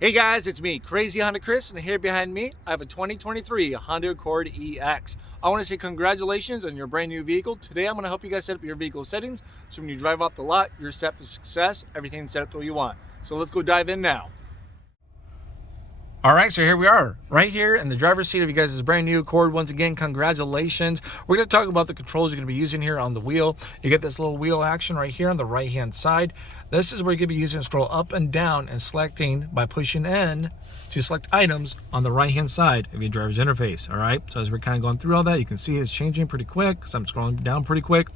Hey guys, it's me, Crazy Honda Chris, and here behind me, I have a 2023 Honda Accord EX. I want to say congratulations on your brand new vehicle. Today I'm going to help you guys set up your vehicle settings, so when you drive off the lot, you're set for success, everything's set up the way you want. So let's go dive in now. All right, so here we are, right here in the driver's seat of you guys' brand new Accord. Once again, congratulations. We're going to talk about the controls you're going to be using here on the wheel. You get this little wheel action right here on the right-hand side. This is where you're going to be using scroll up and down and selecting by pushing in to select items on the right-hand side of your driver's interface. All right, so as we're kind of going through all that, you can see it's changing pretty quick because I'm scrolling down pretty quick.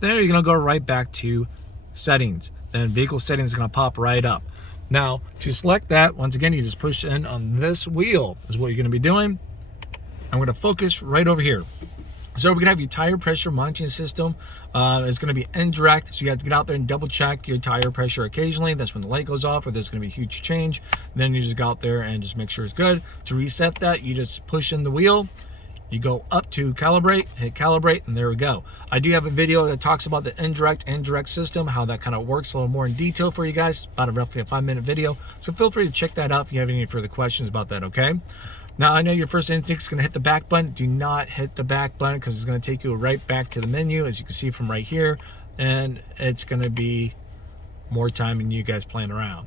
Then you're going to go right back to settings. Then vehicle settings is going to pop right up. Now, to select that, once again, you just push in on this wheel is what you're going to be doing. I'm going to focus right over here. So we're going to have your tire pressure monitoring system. It's going to be indirect, so you have to get out there and double check your tire pressure occasionally. That's when the light goes off or there's going to be a huge change. Then you just go out there and just make sure it's good. To reset that, you just push in the wheel. You go up to calibrate, hit calibrate, and there we go. I do have a video that talks about the indirect system, how that kind of works a little more in detail for you guys, about roughly a 5-minute video. So feel free to check that out if you have any further questions about that, okay? Now, I know your first instinct is going to hit the back button. Do not hit the back button because it's going to take you right back to the menu, as you can see from right here, and it's going to be more time than you guys playing around.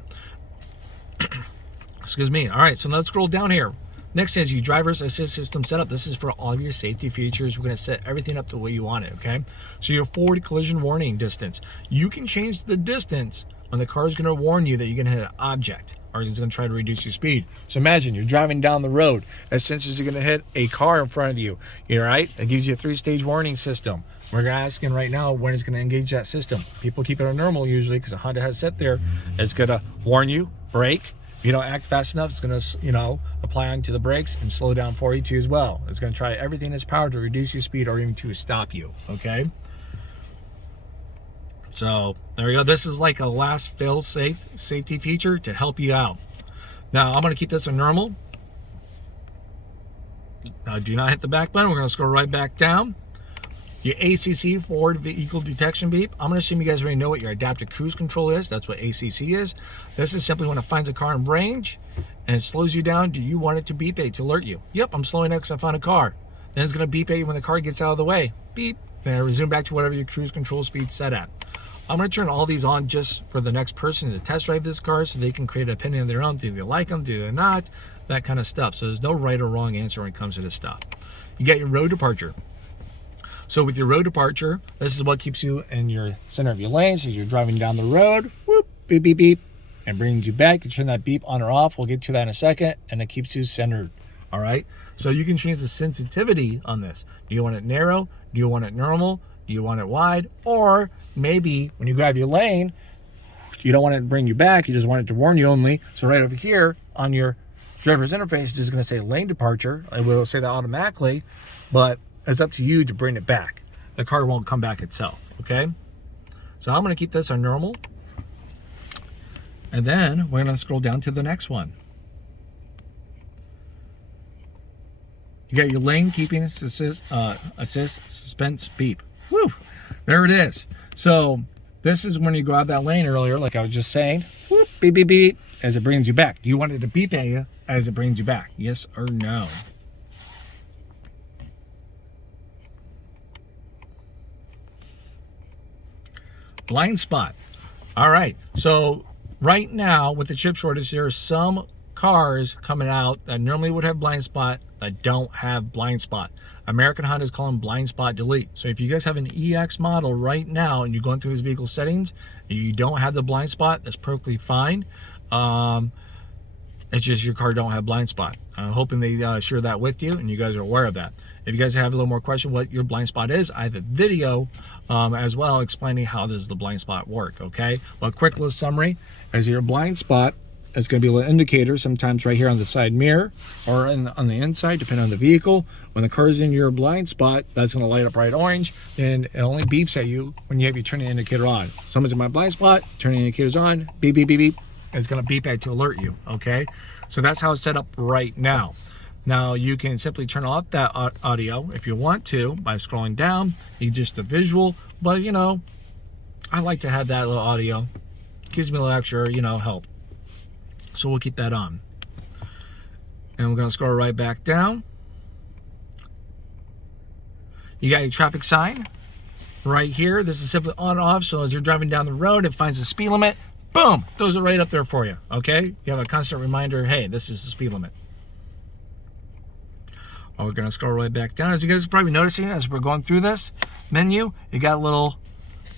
Excuse me. All right, so let's scroll down here. Next is your driver's assist system setup. This is for all of your safety features. We're going to set everything up the way you want it, okay? So your forward collision warning distance. You can change the distance when the car is going to warn you that you're going to hit an object or it's going to try to reduce your speed. So imagine you're driving down the road. It senses you're going to hit a car in front of you. You're right. It gives you a 3-stage warning system. We're asking right now when it's going to engage that system. People keep it on normal usually because a Honda has set there. It's going to warn you, brake. If you don't act fast enough, it's going to, apply onto the brakes and slow down for you too as well. It's going to try everything in its power to reduce your speed or even to stop you, okay? So there we go. This is like a last fail-safe safety feature to help you out. Now I'm going to keep this on normal. Now do not hit the back button. We're going to scroll right back down. Your ACC, forward vehicle detection beep. I'm going to assume you guys already know what your adaptive cruise control is. That's what ACC is. This is simply when it finds a car in range and it slows you down. Do you want it to beep to alert you? Yep, I'm slowing down because I found a car. Then it's going to beep when the car gets out of the way. Beep. Then resume back to whatever your cruise control speed set at. I'm going to turn all these on just for the next person to test drive this car so they can create an opinion of their own. Do they like them? Do they not? That kind of stuff. So there's no right or wrong answer when it comes to this stuff. You got your road departure. So with your road departure, this is what keeps you in your center of your lane. So you're driving down the road, whoop, beep, beep, beep, and brings you back. You turn that beep on or off. We'll get to that in a second, and it keeps you centered. All right. So you can change the sensitivity on this. Do you want it narrow? Do you want it normal? Do you want it wide? Or maybe when you grab your lane, you don't want it to bring you back. You just want it to warn you only. So right over here on your driver's interface, it's just going to say lane departure. It will say that automatically, but it's up to you to bring it back. The car won't come back itself, okay? So I'm gonna keep this on normal. And then we're gonna scroll down to the next one. You got your lane keeping assist suspense beep. Whew, there it is. So this is when you go out that lane earlier, like I was just saying, whoop, beep, beep, beep, as it brings you back. Do you want it to beep at you as it brings you back? Yes or no? Blind spot. All right, so right now with the chip shortage, there are some cars coming out that normally would have blind spot that don't have blind spot. American Honda is calling blind spot delete. So if you guys have an EX model right now and you're going through his vehicle settings and you don't have the blind spot, that's perfectly fine. It's just your car don't have blind spot. I'm hoping they share that with you and you guys are aware of that. If you guys have a little more question what your blind spot is, I have a video as well explaining how does the blind spot work, okay? Well, quick little summary is your blind spot. It's going to be a little indicator sometimes right here on the side mirror or on the inside, depending on the vehicle. When the car is in your blind spot, that's going to light up bright orange, and it only beeps at you when you have your turning indicator on. Someone's in my blind spot, turning indicator's on, beep, beep, beep, beep. It's going to beep at to alert you, okay? So that's how it's set up right now. Now you can simply turn off that audio if you want to by scrolling down. You just a visual, but I like to have that little audio. Gives me a little extra, help. So we'll keep that on. And we're going to scroll right back down. You got your traffic sign right here. This is simply on off. So as you're driving down the road, it finds the speed limit. Boom, throws it right up there for you. Okay, you have a constant reminder, hey, this is the speed limit. We're going to scroll right back down. As you guys are probably noticing, as we're going through this menu, you got a little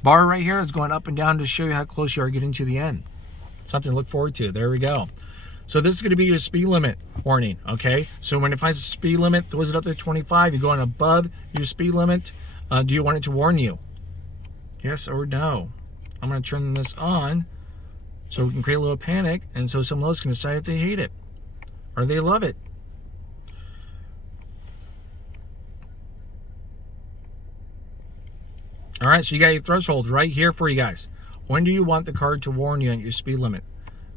bar right here that's going up and down to show you how close you are getting to the end. Something to look forward to. There we go. So this is going to be your speed limit warning, okay? So when it finds the speed limit, throws it up to 25, you're going above your speed limit. Do you want it to warn you? Yes or no? I'm going to turn this on so we can create a little panic, and so someone else can decide if they hate it or they love it. All right, so you got your thresholds right here for you guys. When do you want the car to warn you on your speed limit?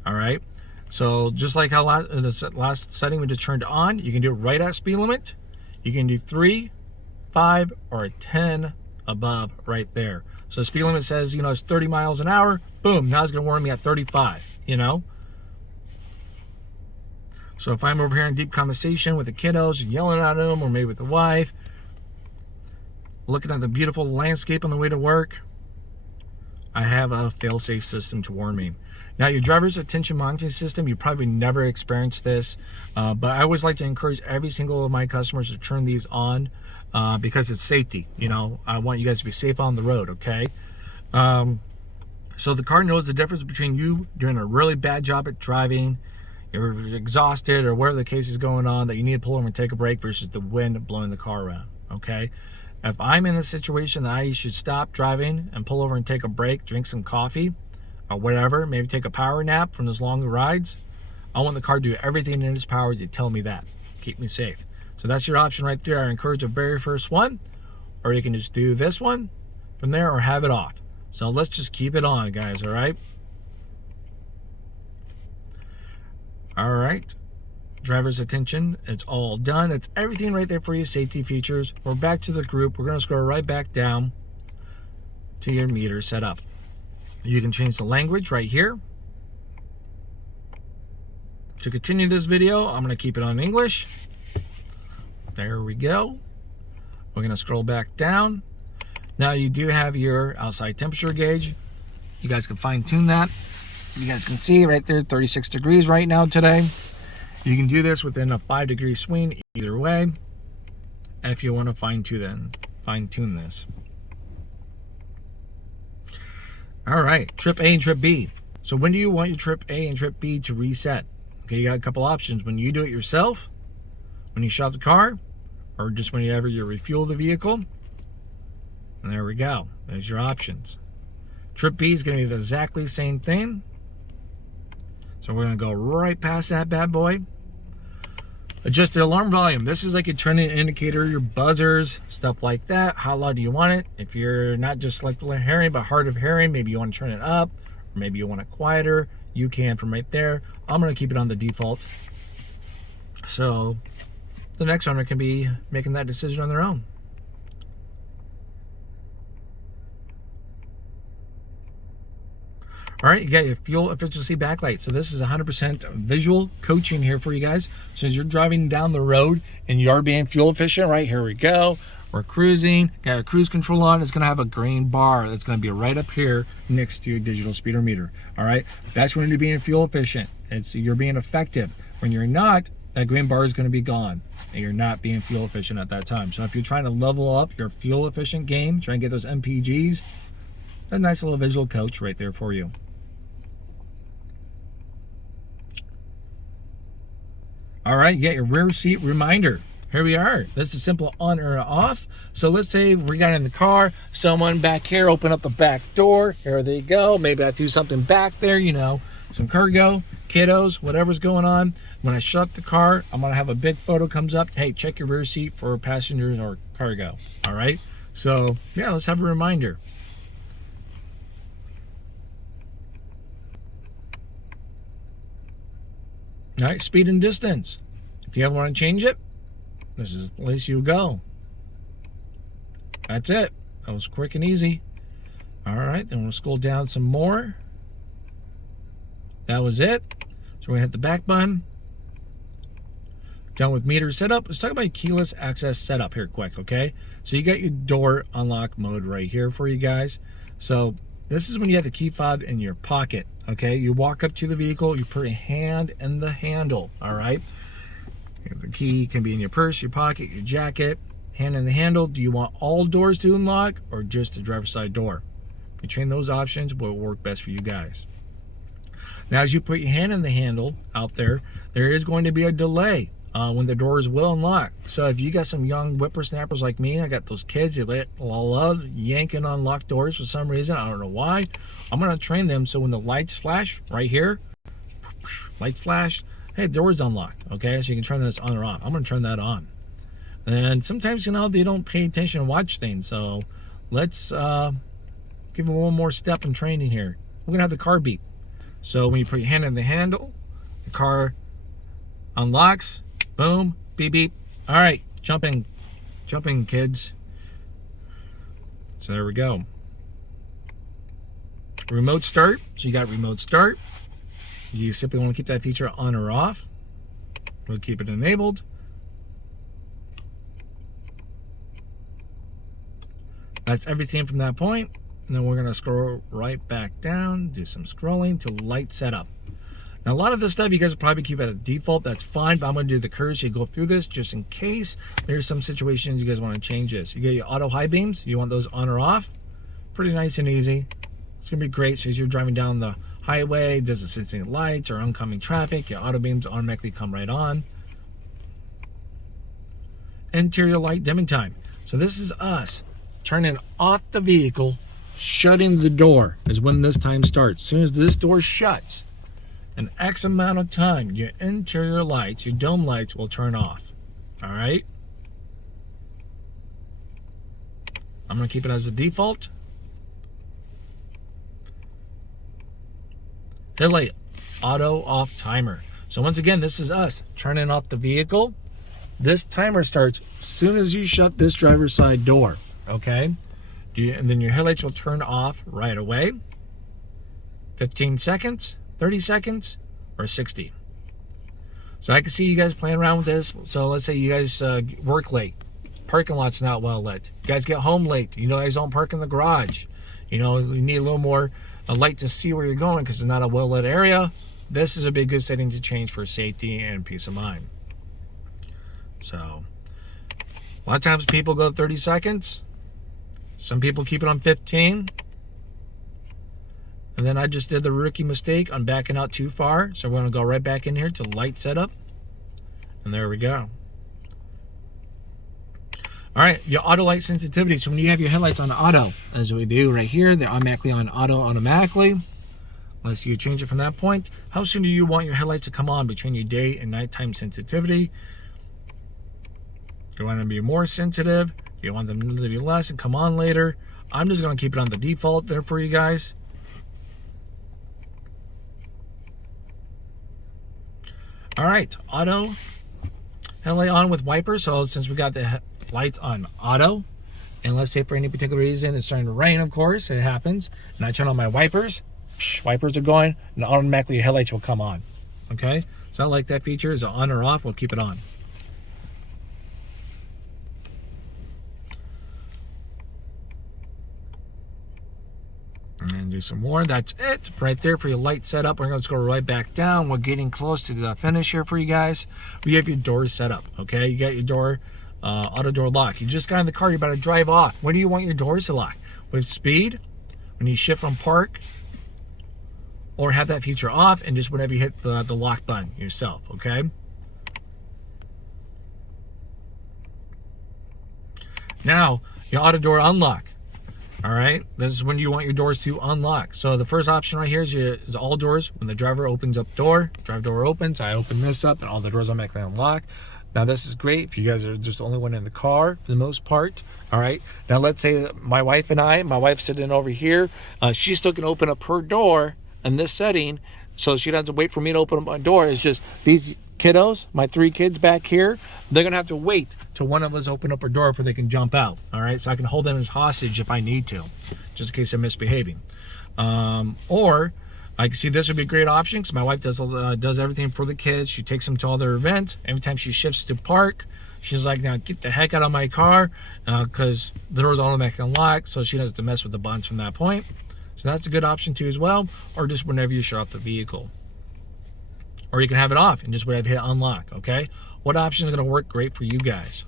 All right, so just like how the last setting we just turned on, you can do it right at speed limit. You can do 3, 5, or 10 above right there. So the speed limit says, you know, it's 30 miles an hour. Boom, now it's going to warn me at 35, you know. So if I'm over here in deep conversation with the kiddos, yelling at them, or maybe with the wife, looking at the beautiful landscape on the way to work, I have a fail-safe system to warn me. Now, your driver's attention monitoring system, you probably never experienced this, but I always like to encourage every single of my customers to turn these on because it's safety. You know, I want you guys to be safe on the road, okay? So the car knows the difference between you doing a really bad job at driving, you're exhausted, or whatever the case is going on, that you need to pull over and take a break versus the wind blowing the car around, okay? If I'm in a situation that I should stop driving and pull over and take a break, drink some coffee or whatever, maybe take a power nap from those long rides, I want the car to do everything in its power to tell me that. Keep me safe. So that's your option right there. I encourage the very first one, or you can just do this one from there or have it off. So let's just keep it on, guys, all right? All right. Driver's attention, it's all done. It's everything right there for you, safety features. We're back to the group. We're going to scroll right back down to your meter setup. You can change the language right here. To continue this video, I'm going to keep it on English. There we go. We're going to scroll back down. Now you do have your outside temperature gauge. You guys can fine tune that. You guys can see right there, 36 degrees right now today. You can do this within a 5-degree swing either way if you want to fine tune this. All right, trip A and trip B. So when do you want your trip A and trip B to reset? Okay, you got a couple options. When you do it yourself, when you shop the car, or just whenever you refuel the vehicle. And there we go. There's your options. Trip B is going to be the exactly same thing. So we're going to go right past that bad boy. Adjust the alarm volume. This is like a turning indicator, your buzzers, stuff like that. How loud do you want it? If you're not just selective hearing, but hard of hearing, maybe you want to turn it up, or maybe you want it quieter, you can from right there. I'm going to keep it on the default. So the next owner can be making that decision on their own. All right, you got your fuel efficiency backlight. So this is 100% visual coaching here for you guys. So as you're driving down the road and you are being fuel efficient, right, here we go. We're cruising, got our cruise control on. It's gonna have a green bar that's gonna be right up here next to your digital speedometer. All right, that's when you're being fuel efficient. You're being effective. When you're not, that green bar is gonna be gone and you're not being fuel efficient at that time. So if you're trying to level up your fuel efficient game, try and get those MPGs, a nice little visual coach right there for you. All right, you get your rear seat reminder. Here we are. This is simple on or off. So let's say we got in the car, someone back here open up the back door. Here they go. Maybe I do something back there, you know, some cargo, kiddos, whatever's going on. When I shut the car, I'm gonna have a big photo comes up. Hey, check your rear seat for passengers or cargo. All right. So yeah, let's have a reminder. All right, speed and distance. If you ever want to change it, this is the place you go. That's it. That was quick and easy. All right, then we'll scroll down some more. That was it. So we're gonna hit the back button. Done with meter setup. Let's talk about keyless access setup here quick, okay? So you got your door unlock mode right here for you guys. So this is when you have the key fob in your pocket, okay? You walk up to the vehicle, you put your hand in the handle, all right? The key can be in your purse, your pocket, your jacket, hand in the handle. Do you want all doors to unlock or just the driver's side door? Between those options, what will work best for you guys. Now, as you put your hand in the handle out there, there is going to be a delay when the doors will unlock. So if you got some young whippersnappers like me, I got those kids that love yanking on locked doors for some reason. I don't know why. I'm going to train them so when the lights flash right here, lights flash, hey, door's unlocked, okay? So you can turn this on or off. I'm going to turn that on. And sometimes, you know, they don't pay attention and watch things. So let's give them one more step in training here. We're going to have the car beep. So when you put your hand in the handle, the car unlocks. Boom, beep, beep. All right, jump in, kids. So there we go. Remote start. So you got remote start. You simply want to keep that feature on or off. We'll keep it enabled. That's everything from that point. And then we're going to scroll right back down, do some scrolling to light setup. Now, a lot of this stuff you guys will probably keep at a default. That's fine, but I'm going to do the courtesy to go through this just in case there's some situations you guys want to change this. You get your auto high beams. You want those on or off. Pretty nice and easy. It's going to be great. So as you're driving down the highway, doesn't sense any lights or oncoming traffic, your auto beams automatically come right on. Interior light dimming time. So this is us turning off the vehicle, shutting the door is when this time starts. As soon as this door shuts, an X amount of time, your interior lights, your dome lights will turn off. All right. I'm going to keep it as a default. Headlight auto off timer. So once again, this is us turning off the vehicle. This timer starts as soon as you shut this driver's side door. Okay. And then your headlights will turn off right away. 15 seconds. 30 seconds, or 60. So I can see you guys playing around with this. So let's say you guys work late. Parking lot's not well lit. You guys get home late. You know, you guys don't park in the garage. You know, you need a little more light to see where you're going because it's not a well lit area. This is a big good setting to change for safety and peace of mind. So a lot of times people go 30 seconds. Some people keep it on 15. And then I just did the rookie mistake on backing out too far. So we're going to go right back in here to light setup. And there we go. All right, your auto light sensitivity. So when you have your headlights on auto, as we do right here, they're automatically on auto automatically. Unless you change it from that point. How soon do you want your headlights to come on between your day and nighttime sensitivity? Do you want them to be more sensitive? Do you want them to be less and come on later? I'm just going to keep it on the default there for you guys. All right, auto headlight on with wipers. So since we got the lights on auto, and let's say for any particular reason it's starting to rain, of course, it happens, and I turn on my wipers, wipers are going, and automatically your headlights will come on. Okay, so I like that feature. Is it on or off? We'll keep it on. And do some more. That's it right there for your light setup. We're going to go right back down. We're getting close to the finish here for you guys. We have your doors set up. Okay, you got your door auto door lock. You just got in the car, you're about to drive off. When do you want your doors to lock? With speed, when you shift from park, or have that feature off, and just whenever you hit the lock button yourself. Okay, now your auto door unlock. All right, this is when you want your doors to unlock. So the first option right here is all doors. When the driver opens up door, drive door opens, I open this up and all the doors automatically unlock. Now this is great if you guys are just the only one in the car for the most part. All right, now let's say my wife and my wife's sitting over here. She's still gonna open up her door in this setting, so she doesn't have to wait for me to open up my door. It's just these kiddos, my 3 kids back here, they're gonna have to wait till one of us open up our door before they can jump out. All right, so I can hold them as hostage if I need to, just in case they're misbehaving. Or I can see this would be a great option because my wife does everything for the kids. She takes them to all their events. Every time she shifts to park, she's like, now get the heck out of my car, because the door's automatically unlocked, so she doesn't have to mess with the buttons from that point. So that's a good option too as well, or just whenever you shut off the vehicle. Or you can have it off and just whenever you hit unlock, okay? What option is going to work great for you guys?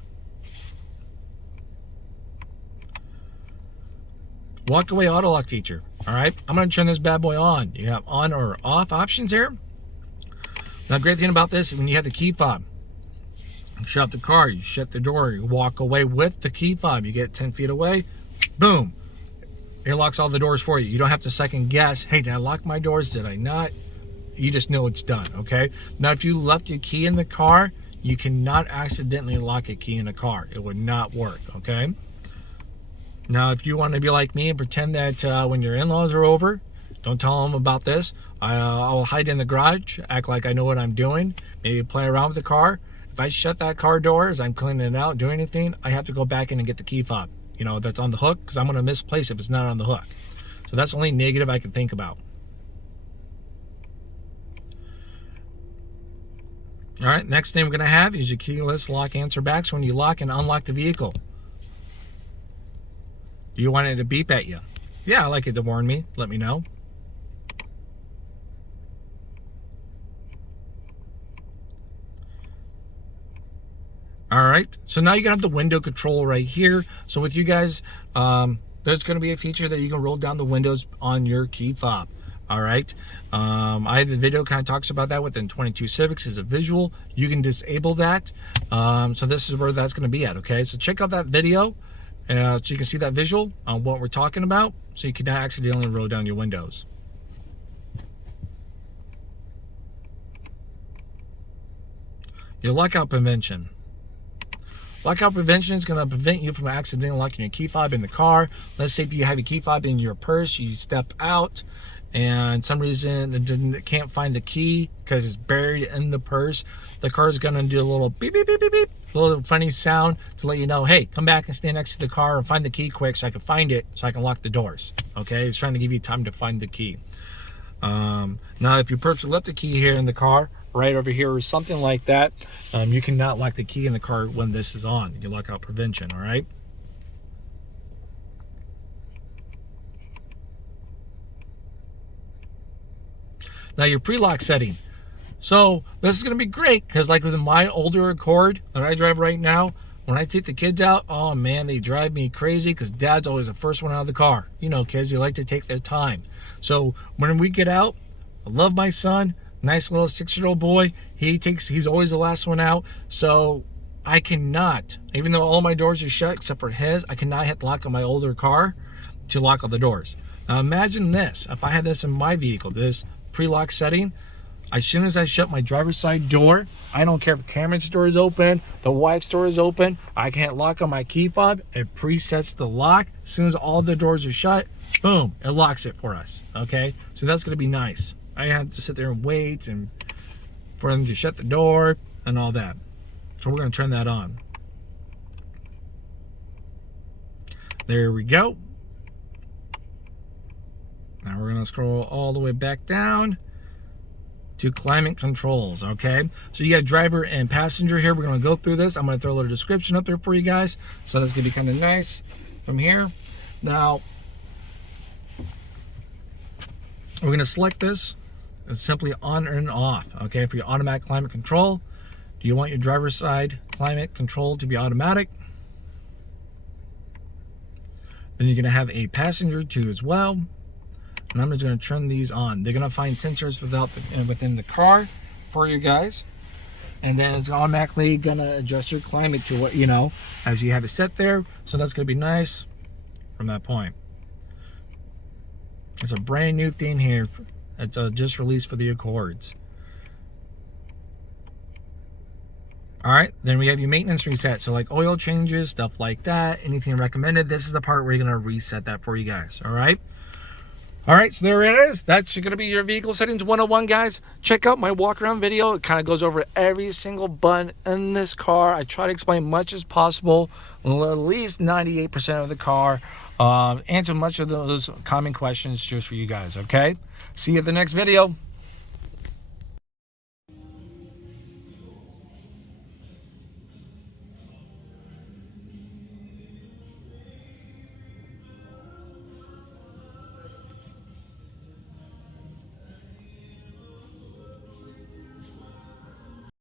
Walk away auto lock feature. All right, I'm going to turn this bad boy on. You have on or off options here. Now, the great thing about this is when you have the key fob, you shut the car, you shut the door, you walk away with the key fob, you get 10 feet away, boom, it locks all the doors for you. You don't have to second guess, hey, did I lock my doors, did I not? You just know it's done, okay? Now, if you left your key in the car, you cannot accidentally lock a key in a car. It would not work, okay? Now, if you want to be like me and pretend that when your in-laws are over, don't tell them about this. I'll hide in the garage, act like I know what I'm doing, maybe play around with the car. If I shut that car door as I'm cleaning it out, doing anything, I have to go back in and get the key fob, you know, that's on the hook, because I'm going to misplace it if it's not on the hook. So that's the only negative I can think about. All right, next thing we're going to have is your keyless lock answer back. So when you lock and unlock the vehicle, do you want it to beep at you? Yeah, I like it to warn me, let me know. All right, so now you're gonna have the window control right here. So with you guys, there's gonna be a feature that you can roll down the windows on your key fob. All right, I have the video kind of talks about that within 22 Civics as a visual. You can disable that. So this is where that's gonna be at, okay? So check out that video so you can see that visual on what we're talking about, so you can not accidentally roll down your windows. Your lockout prevention. Lockout prevention is going to prevent you from accidentally locking your key fob in the car. Let's say if you have your key fob in your purse, you step out, and some reason it can't find the key because it's buried in the purse. The car is going to do a little beep, beep, beep, beep, beep, a little funny sound to let you know, hey, come back and stand next to the car and find the key quick so I can find it so I can lock the doors. Okay, it's trying to give you time to find the key. Now, if you purposely left the key here in the car, right over here or something like that, you cannot lock the key in the car when this is on. You lockout prevention, all right? Now your pre-lock setting. So this is going to be great because like with my older Accord that I drive right now, when I take the kids out, oh man, they drive me crazy because dad's always the first one out of the car. You know, kids, they like to take their time. So when we get out, I love my son, nice little 6-year-old boy. He's always the last one out. So I cannot, even though all my doors are shut except for his, I cannot hit the lock on my older car to lock all the doors. Now imagine this, if I had this in my vehicle, this pre-lock setting, as soon as I shut my driver's side door, I don't care if Cameron's door is open, the wife's door is open, I can't lock on my key fob, it presets the lock. As soon as all the doors are shut, boom, it locks it for us, okay? So that's gonna be nice. I have to sit there and wait and for them to shut the door and all that. So we're gonna turn that on. There we go. Now we're gonna scroll all the way back down to climate controls, okay? So you got driver and passenger here. We're gonna go through this. I'm gonna throw a little description up there for you guys. So that's gonna be kind of nice from here. Now, we're gonna select this. It's simply on and off, okay? For your automatic climate control, do you want your driver's side climate control to be automatic? Then you're gonna have a passenger too as well. And I'm just going to turn these on. They're going to find sensors within the car for you guys. And then it's automatically going to adjust your climate to what, you know, as you have it set there. So that's going to be nice from that point. It's a brand new thing here. It's just released for the Accords. All right, then we have your maintenance reset. So like oil changes, stuff like that, anything recommended. This is the part where you're going to reset that for you guys, all right? All right, so there it is. That's going to be your vehicle settings 101, guys. Check out my walk around video. It kind of goes over every single button in this car. I try to explain much as possible, at least 98% of the car. Answer much of those common questions just for you guys, okay? See you at the next video.